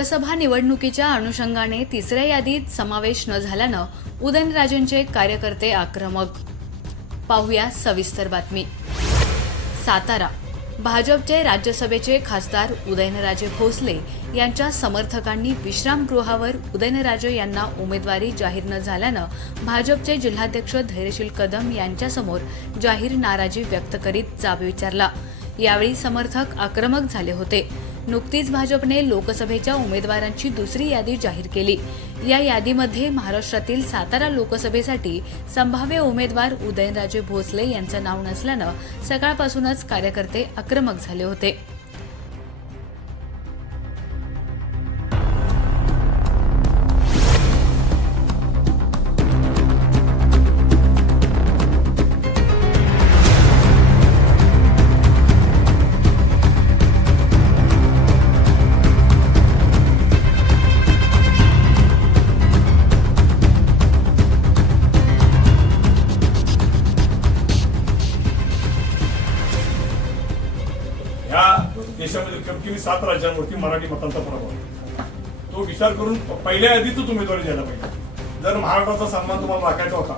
लोकसभा निवडणुकीच्या अनुषंगाने तिसऱ्या यादीत समावेश न झाल्यानं उदयनराजेंचे कार्यकर्ते आक्रमक. पाहूया सविस्तर बातमी. सातारा भाजपचे राज्यसभेचे खासदार उदयनराजे भोसले यांच्या समर्थकांनी विश्रामगृहावर उदयनराजे यांना उमेदवारी जाहीर न झाल्यानं भाजपचे जिल्हाध्यक्ष धैर्यशील कदम यांच्यासमोर जाहीर नाराजी व्यक्त करीत जाब विचारला. यावेळी समर्थक आक्रमक झाले होते. नुकतीच भाजपने लोकसभेच्या उमेदवारांची दुसरी यादी जाहीर केली. या यादीमध्ये महाराष्ट्रातील सातारा लोकसभेसाठी संभाव्य उमेदवार उदयनराजे भोसले यांचं नाव नसल्यानं सकाळपासूनच कार्यकर्ते आक्रमक झाले होते. देशामध्ये कमी सात राज्यांवरती मराठी मतांचा प्रभाव तो विचार करून पहिल्या यादीतच उमेदवारी द्यायला पाहिजे. जर महाराष्ट्राचा सन्मान तुम्हाला राखायचा होता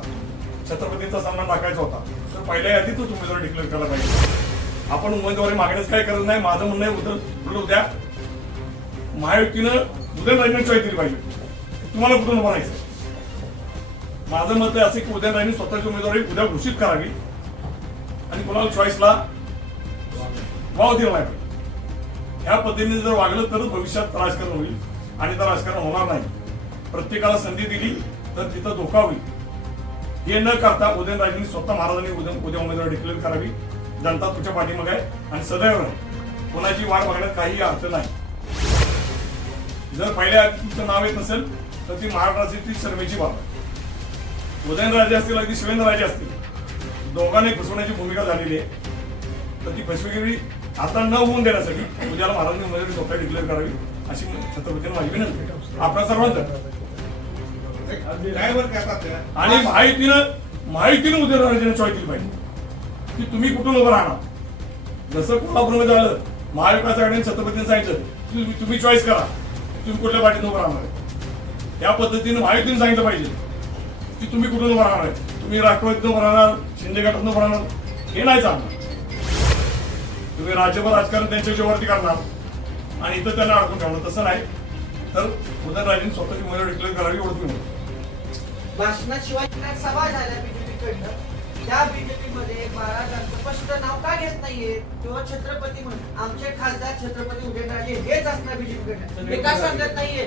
छत्रपतींचा सन्मान राखायचा होता तर पहिल्या यादीतच उमेदवारी डिक्लेअर करायला पाहिजे. आपण उमेदवारी मागण्यास काय करत नाही माझं म्हणणं आहे उद्या उलट उद्या महायुतीनं उदयनराजेंनी चॉईस दिली पाहिजे. तुम्हाला कुठून म्हणायचं? माझं मत आहे असं की उदयनराजेंनी स्वतःची उमेदवारी उद्या घोषित करावी. आणि कोणाला चॉईसला वाव दिला नाही ह्या पद्धतीने जर वागलं तरच भविष्यात राजकारण होईल आणि तर राजकारण होणार नाही. प्रत्येकाला संधी दिली तर तिथं धोका होईल. हे न करता उदयनराजेंनी स्वतः महाराजांनी उद्या उद्या उमेदवार डिक्लेअर करावी. जनता तुझ्या पाठीमागे आहे आणि सदैव राहील. कोणाची वाट बघण्यात काही अर्थ नाही. जर पहिल्या तुमचं नाव येत नसेल तर ती महाराष्ट्राची ती शर्मेची बाब उदयनराजे असतील अगदी शिवेंद्रराजे असतील दोघांनी फसवण्याची भूमिका झालेली आहे. तर ती फसवेगिरी आता न होऊन देण्यासाठी उद्याला महाराजांनी उमेदवारी स्वतः डिक्लेअर करावी अशी छत्रपतींना माझी विनंती आपल्या सर्वांचं. काय आणि माहितीनं माहितीनं उदयनराजेंना चॉईस केली पाहिजे. की तुम्ही कुठून उभं राहणार? जसं कोल्हापूरमध्ये झालं महाविकास आघाडीने सांगितलं तुम्ही तुम्ही चॉईस करा. तुम्ही कुठल्या पाठीत उभं राहणार त्या पद्धतीनं माहितीने सांगितलं पाहिजे की तुम्ही कुठून उभं राहणार तुम्ही राष्ट्रवादीतून उभं राहणार शिंदे गटातून उभं राहणार? हे नाही चालणार तुम्ही राज्यभर राजकारण त्यांच्या जीवावरती करणार आणि इथं त्यांना अडकून ठेवणार तसं नाही तर उदयनराजेंनी स्वतःची उमेदवार डिक्लेअर करावी भाषणाशिवाय पुण्यात सभा झाल्या बीजेपीकडनं त्या बीजेपी मध्ये महाराजांचं स्पष्ट नाव का घेत नाहीये किंवा छत्रपती म्हणून आमचे खासदार छत्रपती उदयनराजे हेच असणार बीजेपीकडनं हे का सांगत नाहीये.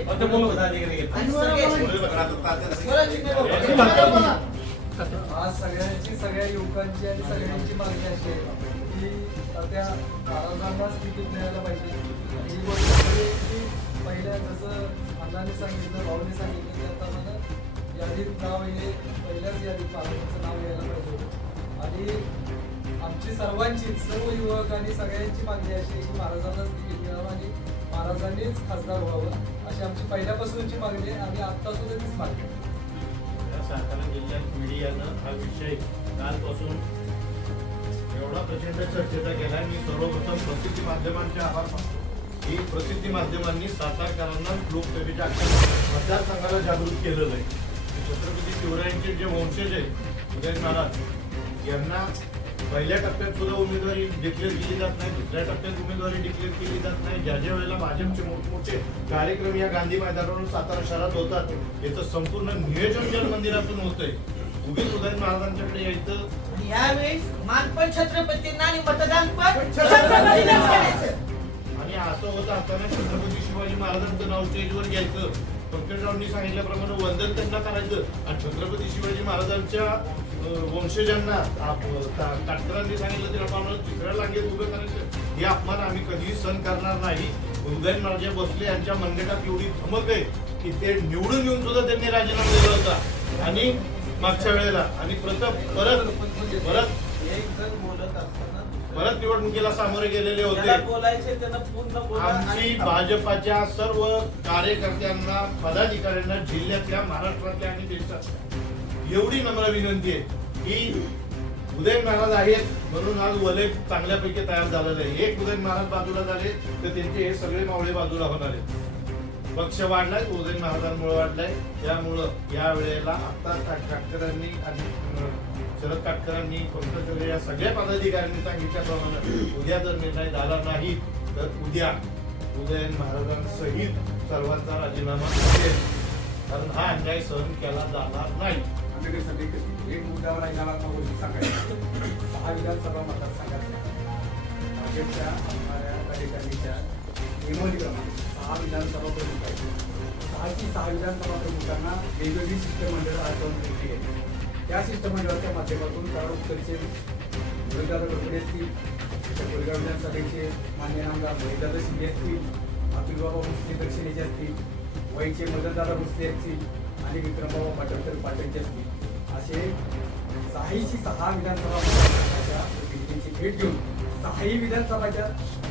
आज सगळ्यांची सगळ्या युवकांची आणि सगळ्यांची मागणी अशी आहे की त्या महाराजांना तिकीट मिळायला पाहिजे. ही गोष्ट म्हणजे की पहिल्या जसं अण्णांनी सांगितलं भाऊने सांगितलं आता मला यादीत नाव हे पहिल्याच यादीत महाराजांचं नाव यायला पाहिजे आणि आमची सर्वांची सर्व युवक आणि सगळ्यांची मागणी अशी आहे की महाराजांनाच तिकीट मिळावं आणि महाराजांनीच खासदार व्हावं अशी आमची पहिल्यापासूनची मागणी आहे. आणि आत्ता सुद्धा तीच मागणी आहे. सातारा जिल्ह्यात मीडियानं हा विषय कालपासून एवढा प्रचंड चर्चेचा केला मी सर्वप्रथम प्रसिद्धी माध्यमांचे आभार मानतो. की प्रसिद्धी माध्यमांनी सातारकरांना लोकसभेच्या मतदारसंघाला जागृत केलेलं आहे. छत्रपती शिवरायांचे जे वंशज आहेत उदय महाराज यांना पहिल्या टप्प्यात सुद्धा उमेदवारी डिक्लेअर केली जात नाही. दुसऱ्या टप्प्यात उमेदवारी डिक्लेअर केली जात नाही. ज्या ज्या वेळेला भाजपचे मोठमोठे कार्यक्रम या गांधी मैदानावरून सातारा शहरात होतात याचं संपूर्ण नियोजन जल मंदिरातून होतंय. उगीच उदय महाराजांच्याकडे यायचं. यावेळेस मान पण छत्रपतींना आणि मतदान पण करायचं. आणि असं होत असताना छत्रपती शिवाजी महाराजांचं नाव स्टेजवर घ्यायचं. पंकजरावनी सांगितल्याप्रमाणे वंदन त्यांना करायचं. आणि छत्रपती शिवाजी महाराजांच्या वंशजांना ताटकरांनी सांगितलं त्याप्रमाणे तिसऱ्या लांगेत उभं करायचं. हे अपमान आम्ही कधीही सहन करणार नाही. उदयनराजे भोसले यांच्या मनगटात एवढी धमक आहे की ते निवडून येऊन सुद्धा त्यांनी राजीनामा दिला होता. आणि मागच्या वेळेला. आणि प्रथम परत परत एक जण बोलत असताना परत निवडणुकीला सामोरे गेलेले होते. बोलायचे त्यांना पूर्ण बोला आमची आणि भाजपाच्या सर्व कार्यकर्त्यांना पदाधिकाऱ्यांना जिल्ह्यातल्या महाराष्ट्रातल्या आणि देशातल्या एवढी नम्र विनंती आहे की उदयन महाराज आहेत म्हणून आज वलय चांगल्यापैकी तयार झालेलं आहे. एक उदयन महाराज बाजूला झाले तर त्यांचे हे सगळे मावळे बाजूला होणार आहेत. पक्ष वाढलाय उदय महाराजांमुळे वाढलाय. त्यामुळं या वेळेला आता काटकरांनी आणि शरद काटकरांनी पंकज या सगळ्या पदाधिकाऱ्यांनी सांगितल्याप्रमाणे उद्या जर निर्णय झाला नाही तर उद्या उदयन महाराजांसहित सर्वांचा राजीनामा असेल. कारण हा अन्याय सहन केला जाणार नाही. एक- मुद्द्यावर ऐकायला गोष्टी सांगायचं सहा विधानसभा मतदारसंघातल्या भाजपच्या असणाऱ्या कार्यकारिणीच्या नियमावलीप्रमाणे सहा विधानसभा प्रमुख आहेत सहाची सहा विधानसभा प्रमुखांना वेगवेगळी शिष्टमंडळ आठवण केली आहे त्या शिष्टमंडळाच्या माध्यमातून चार उत्तरचे मुरलीदादा गडकरी असतील त्या कोरेगाव विधानसभेचे मान्य आमदार महेशदादा शिंदे असतील अतुलबाबा भोसले दक्षिणेचे असतील वैचे मदनदादा भोसले असतील आणि विक्रमबाबा पाटणकर पाटणचे असतील असे सहाही सहा विधानसभा प्रतिनिधींची भेट घेऊन सहाही विधानसभाच्या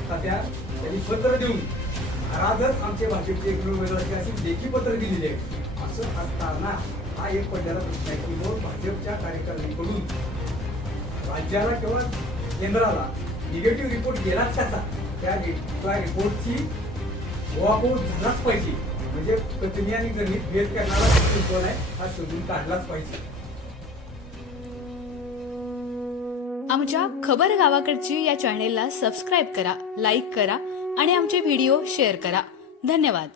खात्या त्यांनी पत्र देऊन महाराजच आमचे भाजपचे एकमेव उमेदवाराचे अशी लेखी पत्र दिलेली आहे. असं असताना हा एक पडलेला प्रश्न आहे की मग भाजपच्या कार्यकर्त्यांकडून राज्याला किंवा केंद्राला निगेटिव्ह रिपोर्ट गेलाच कसा? त्या त्या रिपोर्टची उहापोह झालाच पाहिजे. म्हणजे कथनी आणि गणित भेद करणारा कोण आहे? हा शोधून काढलाच पाहिजे. आमच्या खबर गावाकडची या चॅनेलला सबस्क्राईब करा लाईक करा आणि आमचे व्हिडिओ शेअर करा. धन्यवाद.